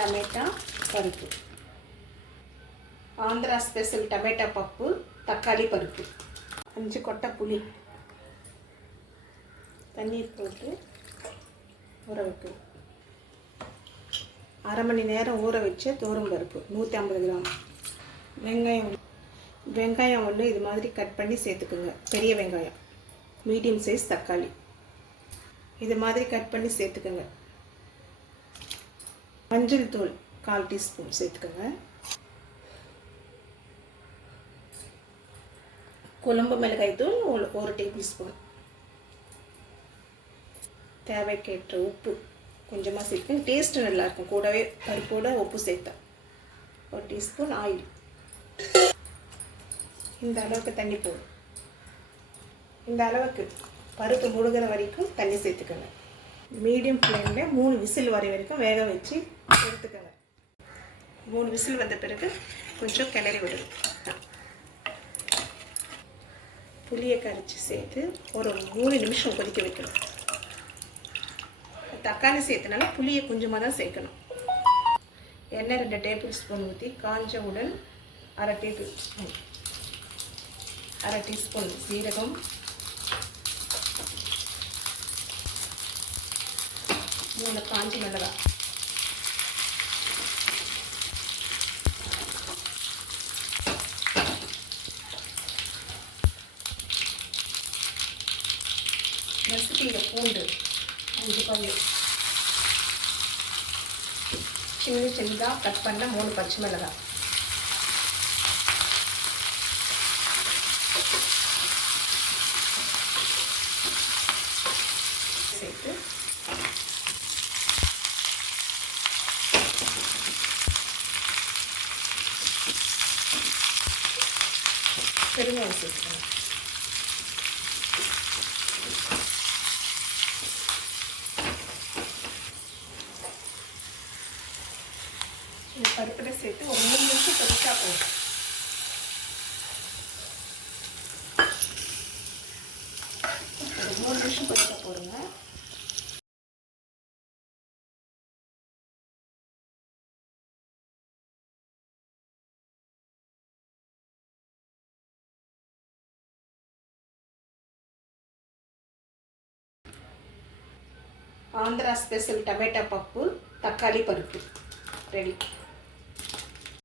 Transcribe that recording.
టమాటా పరుపు. ఆంధ్ర స్పెషల్ టమాటా పప్పు, தக்காளி பருப்பு. 5 கொட்டை புளி தண்ணீர் போட்டு ஊற வைக்கணும். அரை மணி நேரம் ஊற வச்ச தோரம் பருப்பு 150 கிராம். வெங்காயம் ஒன்று இது மாதிரி கட் பண்ணி சேர்த்துக்குங்க. பெரிய வெங்காயம். மீடியம் சைஸ் தக்காளி இது மாதிரி கட் பண்ணி சேர்த்துக்குங்க. மஞ்சள் தூள் 1/4 டீஸ்பூன் சேர்த்துக்கோங்க. குழம்பு மிளகாய் தூள் 1 டேபிள் ஸ்பூன். தேவைக்கேற்ற உப்பு கொஞ்சமாக சேர்த்துக்கோங்க. டேஸ்ட்டு நல்லாயிருக்கும். கூடவே பருப்போட உப்பு சேர்த்தா. 1 டீஸ்பூன் ஆயில். இந்த அளவுக்கு தண்ணி போடும். இந்த அளவுக்கு பருப்பு முழுகிற வரைக்கும் தண்ணி சேர்த்துக்கோங்க. மீடியம் ஃப்ளேமில் 3 விசில் வரை வரைக்கும் வேக வச்சு எடுத்துக்கோங்க. 3 விசில் வந்த பிறகு கொஞ்சம் கிளறி விடுங்க. புளியை கரைச்சி சேர்த்து ஒரு 3 நிமிஷம் கொதிக்க வைக்கணும். தக்காளி சேர்த்தனால புளியை கொஞ்சமாக தான் சேர்க்கணும். எண்ணெய் 2 டேபிள் ஸ்பூன் ஊற்றி காஞ்சவுடன் அரை டீஸ்பூன் சீரகம், 3 காஞ்ச மிளகாய், நசுக்கிற பூண்டு 5 பல், சின்னதாக கட் பண்ண 3 பச்சை மிளகாய், சேர்த்து பெருங்காயம் சேர்த்துக்கணும். இந்த பருப்பை சேர்த்து ஒரு 3 நிமிஷம் கொதிச்சா போதும். ஒரு 3 நிமிஷம் கொதிச்சா போடுங்க. ஆந்திரா ஸ்பெஷல் டமாட்டா பப்பு, தக்காளி பருப்பு ரெடி.